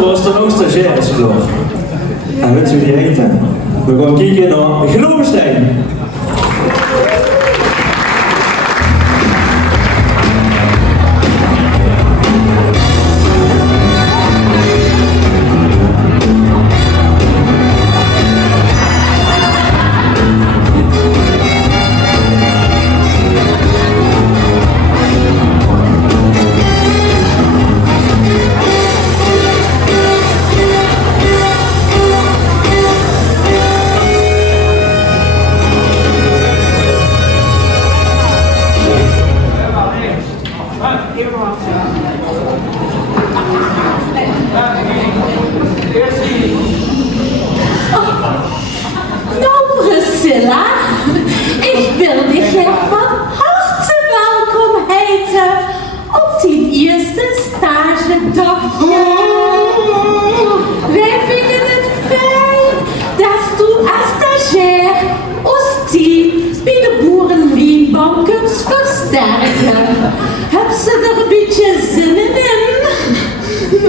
achter ons staan ook stagiaires klaar. En weet je hoe die heten? We gaan kijken naar Globenstein. Heb ze er een beetje zin in?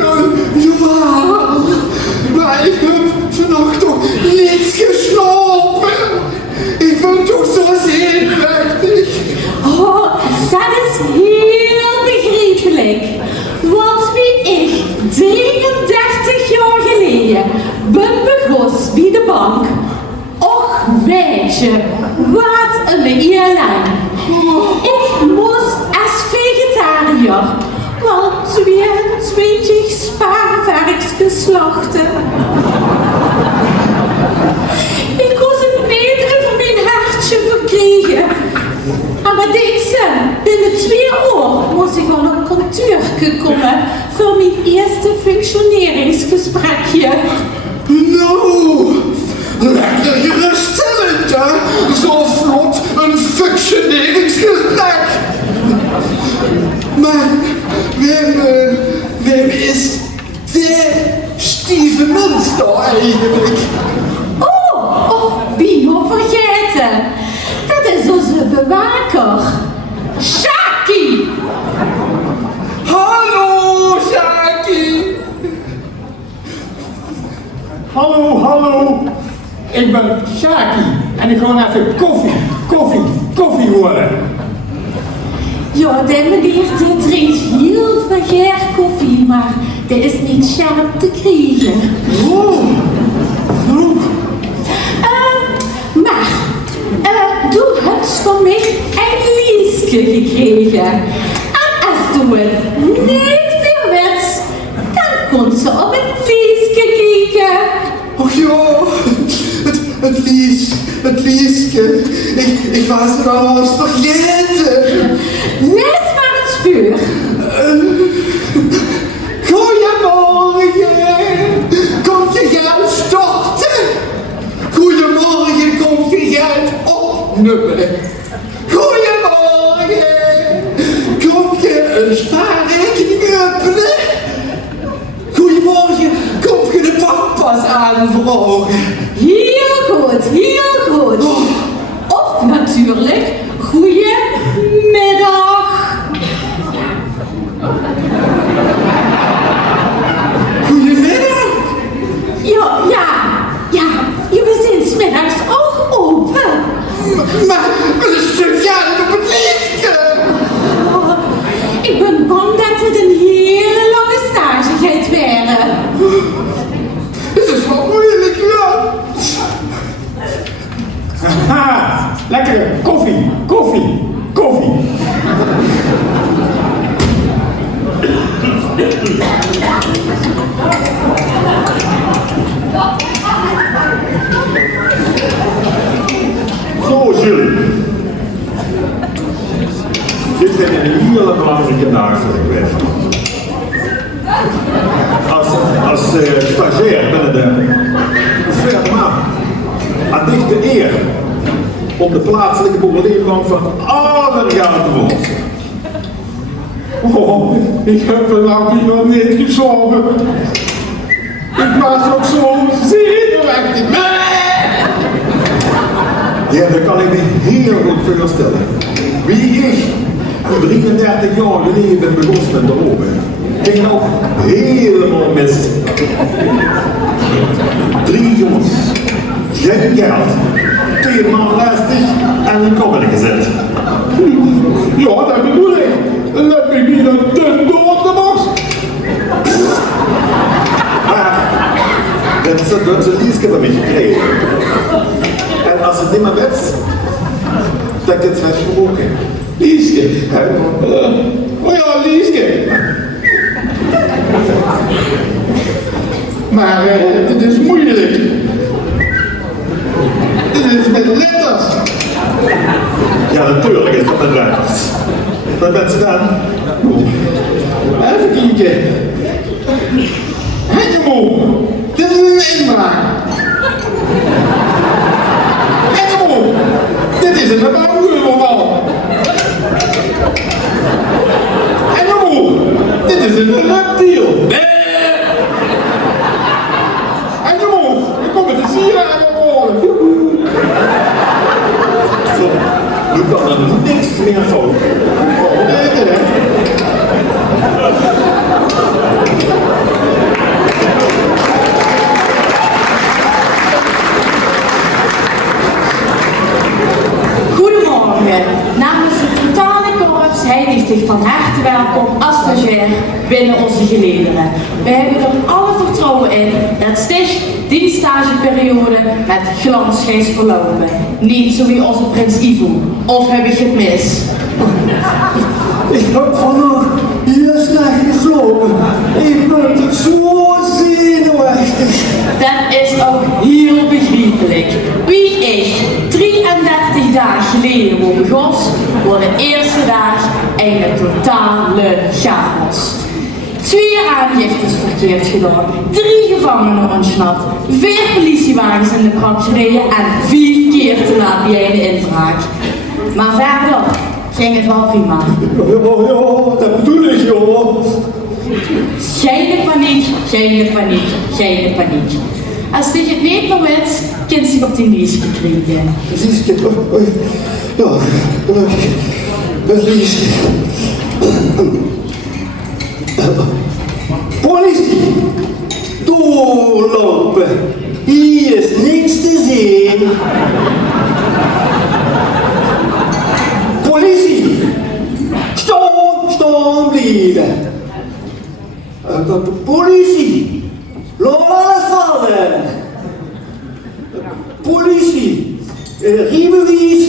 Ja, maar ik heb vannacht toch niets geslapen. Ik ben toch zo zenuwachtig. Oh, dat is heel begrijpelijk. Want wie ik 33 jaar geleden ben begonnen bij de bank. Och, weet je, wat een eerlijn. Ik moest als vegetariër wel 22 spaarvarkens slachten. Ik kon het niet over mijn hartje verkrijgen. Maar deze, binnen 2 uur moest ik wel op kantoor komen voor mijn eerste functioneringsgesprekje. Nou, lekker geruststellend, hè? Zo vlot een functioneringsgesprek. Maar wem is de Steven Munster eigenlijk? Oh, Bino vergeten. Dat is onze bewaker. Shaki! Hallo, Shaki! Hallo. Ik ben Shaki en ik ga even koffie horen. Ja, de meneer die drinkt heel veel koffie, maar die is niet scherp te krijgen. Maar, du hebt van mij een liesje gekregen. En als du het niet meer wenst, dan komt ze op het liesje kijken. Och ja, het liesje. Ik was het al eens vergeten. Lees maar het vuur. Goedemorgen. Komt je geld storten? Goedemorgen, komt je geld opnemen? Goedemorgen. Komt je een spaarrekening openen? Goedemorgen, komt je de bankpas aanvragen? Heel goed. Of natuurlijk, goeiemiddag. Goedemiddag. Ja, we zijn 's middags ook open. Maar een stukje op het liefje. Oh, ik ben bang dat het een hele lange stage gaat werden. Het is wel moeilijk, ja. Haha, lekkere koffie. Zo, Julie. Dit is een hele belangrijke dag voor ik weet. Als stagiair binnen de firma had ik de eer om de plaatselijke boerenleerbank van Allergaan te worden. Oh, ik heb vanavond nog niet gesoven. Ik was ook zo zenuwachtig. Ja, dat kan ik me heel goed voorstellen. Wie ik 33 jaar geleden ben begonnen met de open, ging ook helemaal mis. 3 jongens. Geen geld. 2 man lastig en een kop in gezet. Ja, dat bedoel ik. Let me be the dun door de box. Maar dat ze Lieske van mij gekregen. En als het niet meer weet, dan kan het gesproken. Lieske. Oh ja, Lieske. Maar dit is moeilijk. Dit is met letters. Ja, natuurlijk is dat met letters. Wat bent ze dan? Even kijken. Hengemo. Dit is een inbraak. Hengemo. Dit is een bamboeoverval. Hengemo. Dit is een reptiel. Hengemo. We komen te sieraden worden. Zo, nu kan er niks meer fout. Oh, nee, nee. Goedemorgen. Namens de totale korps heiligt zich van harte welkom als stagiair binnen onze gelederen. Wij hebben er alle vertrouwen in dat sticht die stageperiode met glans gaat verlopen. Niet zo wie onze prins Ivo. Of heb ik het mis? Ik heb vandaag heel slecht geslapen. Ik ben zo zenuwachtig. Dat is ook heel begrijpelijk. Wie ik 33 dagen geleden word begos, wordt de eerste dag een totale chaos. 2 aangiftes verkeerd gedaan, 3 gevangenen ontsnapt, 4 politiewagens in de brand gereden en 4 keer te laat bij een inbraak. Maar verder ging het wel prima. Ja, dat bedoel ik, joh. Geen paniek, geen paniek, geen paniek. Als je het niet meer weet, kan je op die Lieske krijgen. Lieske, ja, Lieske. Politie, doorlopen. Hier is niks te zien. Politie, staan blijven. Politie, laat alles vallen. Politie, rijbewijs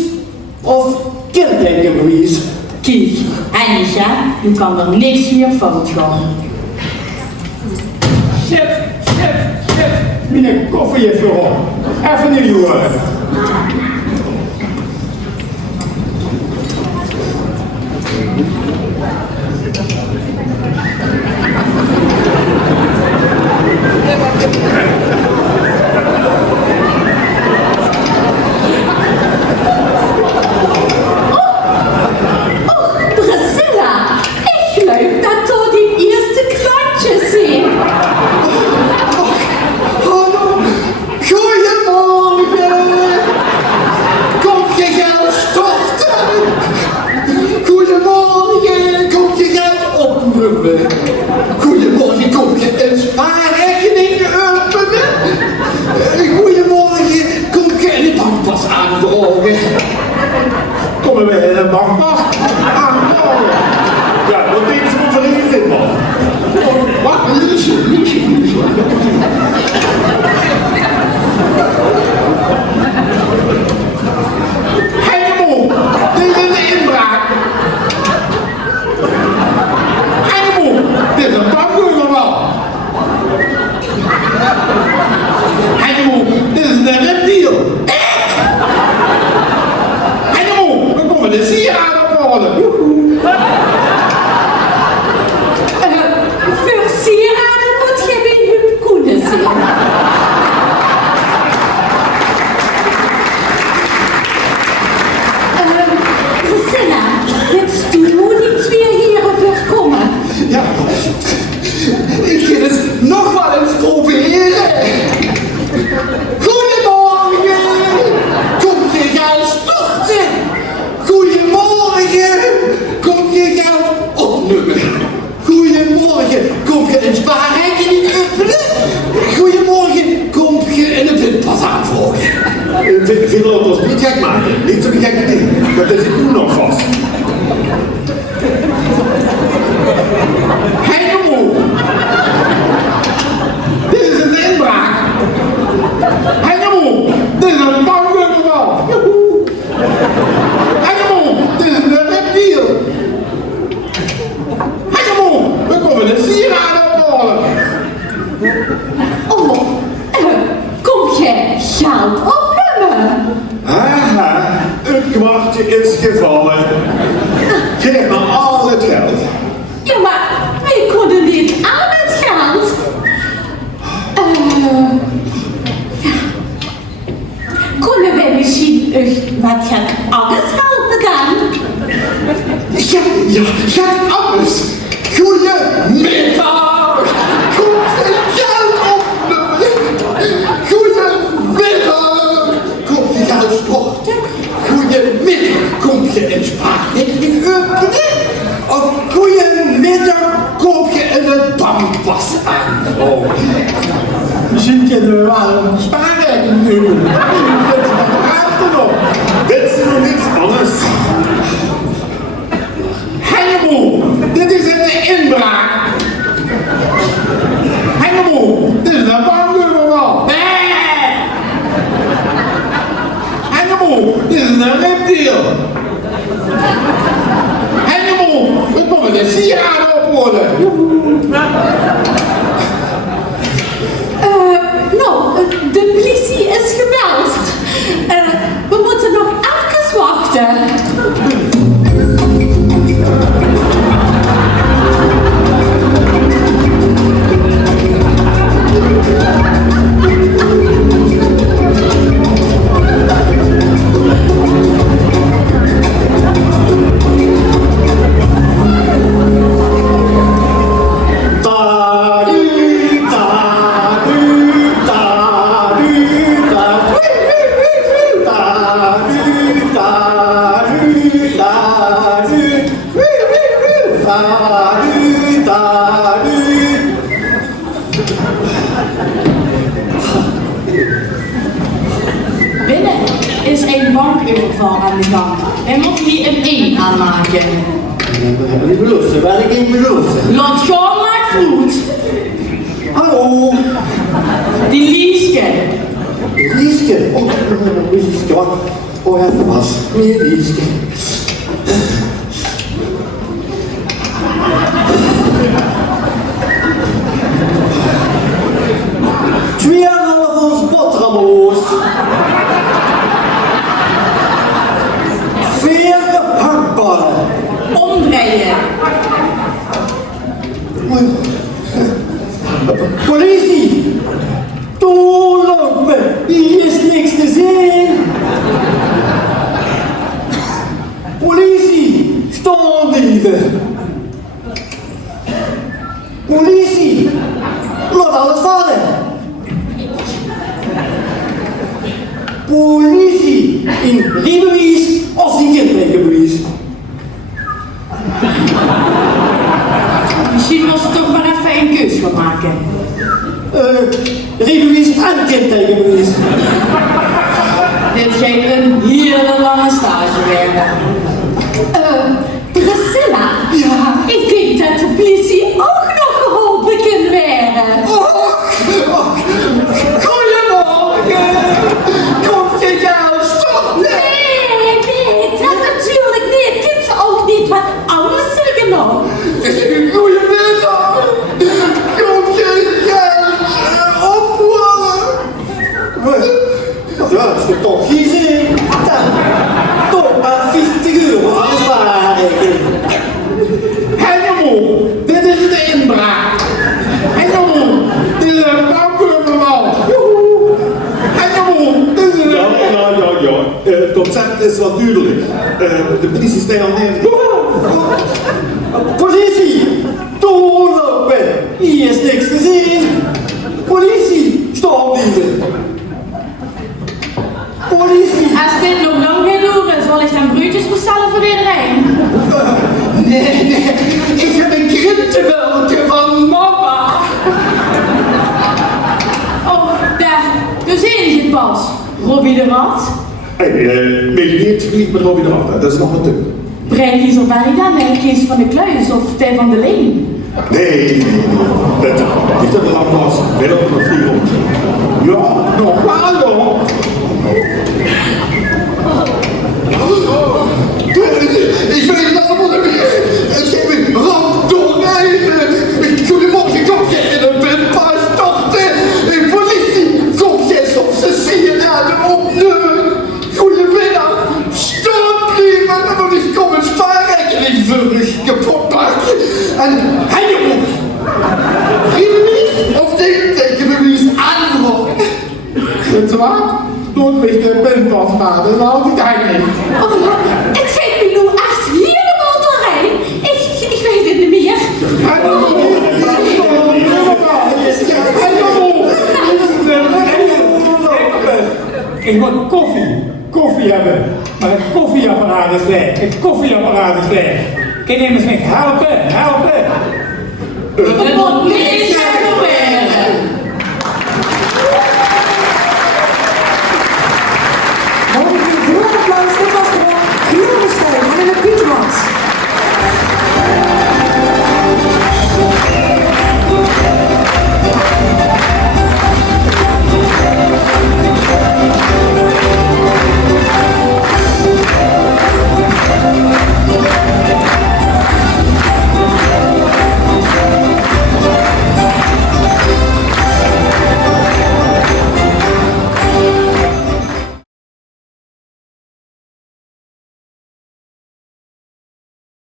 of kentekenbewijs. Kijk, Annika, nu kan er niks meer fout gaan. Chef. Mijn koffie even op. Even nu, jongen. Priscilla, ik geloof dat door die eerste klantjes zien. Hallo, goedemorgen. Komt je geld storten? Goedemorgen, komt je geld opnemen? Goedemorgen, komt je een spaarrekening openen? Goedemorgen, komt je een bankpas aanvragen? Komen we in een bankpas? Ja, wat denk je van hier in, man? Wat? Liesje. Hengemo. Dit is een inbraak. Hengemo. Dit is een bamboeoverval. Hengemo. Dit is een reptiel. Hengemo. We komen de sieraden worden. Voor sieraden moet je bij Huub Koenen zien. Priscilla, jetzt du nur die 2 heren voorkomen. Ja, ik ga het nog wel eens proberen. Goedemorgen, komt je geld storten? Goedemorgen, komt je geld opnemen? Goedemorgen, komt je een spaarrekening openen? laten ons niet gek maken. Niet zo gek niet. Dat is ik nu nog vast. Helemaal. Dit is een inbraak. Helemaal. Dit is een bankoverval. Helemaal. Dit is een reptiel. Helemaal. We komen de sieraden ophalen. Oh, kom je geld ophalen? Haha, het kwartje is gevallen. Geef me al het geld. Ja, maar wij konden niet aan het geld. Kunnen wij misschien wat geld anders helpen dan? Ja, gaat anders. Goedemiddag. Kom je geld ophalen. Goedemiddag. Kom je geld storten. Goedemiddag. Kom je een spaarrekening openen. Of goedemiddag. Kom je een bankpas aan. Oh. Misschien kunnen we wel een spaarrekening openen. Dit is nog niets anders. Helemaal, dit is een inbraak. Helemaal, dit is een bankoverval. Helemaal, dit is een reptiel. Helemaal, we komen de sieraden ophalen. Nou, de politie is gebeld. We moeten nog even wachten. Binnen is een bankoverval aan de gang. Wij moeten hier een 1 aanmaken. Die belossen, waar ik in belossen. Laat gaan maar vroeg. Hallo, Die Lieske. Lieske. Oh, Lieske, wat? Oh ja, dat was meer Lieske. Tweeënhalf ons boterhammoos. 4 hakballen. Omdraaien. Politie! Doorlopen! Hier is niks te zien! Politie! Stoondieven! Politie! Laat alles vallen! Politie! In rijbewijs of in kindtekenbewijs? Misschien was het toch maar even een keus gaan maken. Rijbewijs en kindtekenbewijs. Dit ging een hele lange stage werden. Priscilla? Ja? Ik denk dat de politie ook nog geholpen kan werden. Goedemorgen. Komt je geld storten? Nee, dat natuurlijk niet. Dit is ook niet wat anders zeggen nog. Goedemiddag. Komt je geld ophalen? Ja, dat is toch geen zin. Toch maar 50 euro voor de spaarrekening. Helemaal, dit is de inbraak. Helemaal, dit is een bankoverval. Helemaal, dit is een... Ja. Het concept is wat duidelijk. De politie staat al neer. Politie! Doorlopen! Hier is niks te zien! Politie! Stoondieven! Politie! Als dit nog lang gaat duren, zal ik dan broodjes bestellen voor iedereen. Nee, ik heb een krentenbeltje van mama. Oh, daar zie je het pas. Robbie de Rat. Hey, weet je niet meer over de hand, dat is nog wat te. Brei die zo bij dan, Kees van de Kluis of Tij van de Leen. Nee. Dat is dat de afwas. Wel op nog 400. Ja, nog maar joh. Ik weet het allemaal niet meer. Het heeft me ramp doorrijden. Goedemorgen, kom je in een windpaas tochten. De politie komt jetzt op zijn sieraden opnemen. Goedemiddag. Stop liever, want ik kom een spaarrekening vullig kapot maken. En hij jongen. Niet of denken we wie is antwoord. Het is waar? Toen ligt de windpas maar, dat is altijd niet. Oh, het zit me nu echt helemaal doorheen. Ik weet het niet meer. Ik moet koffie hebben, maar het koffieapparaat is leeg. Het koffieapparaat is leeg. Kan je me helpen?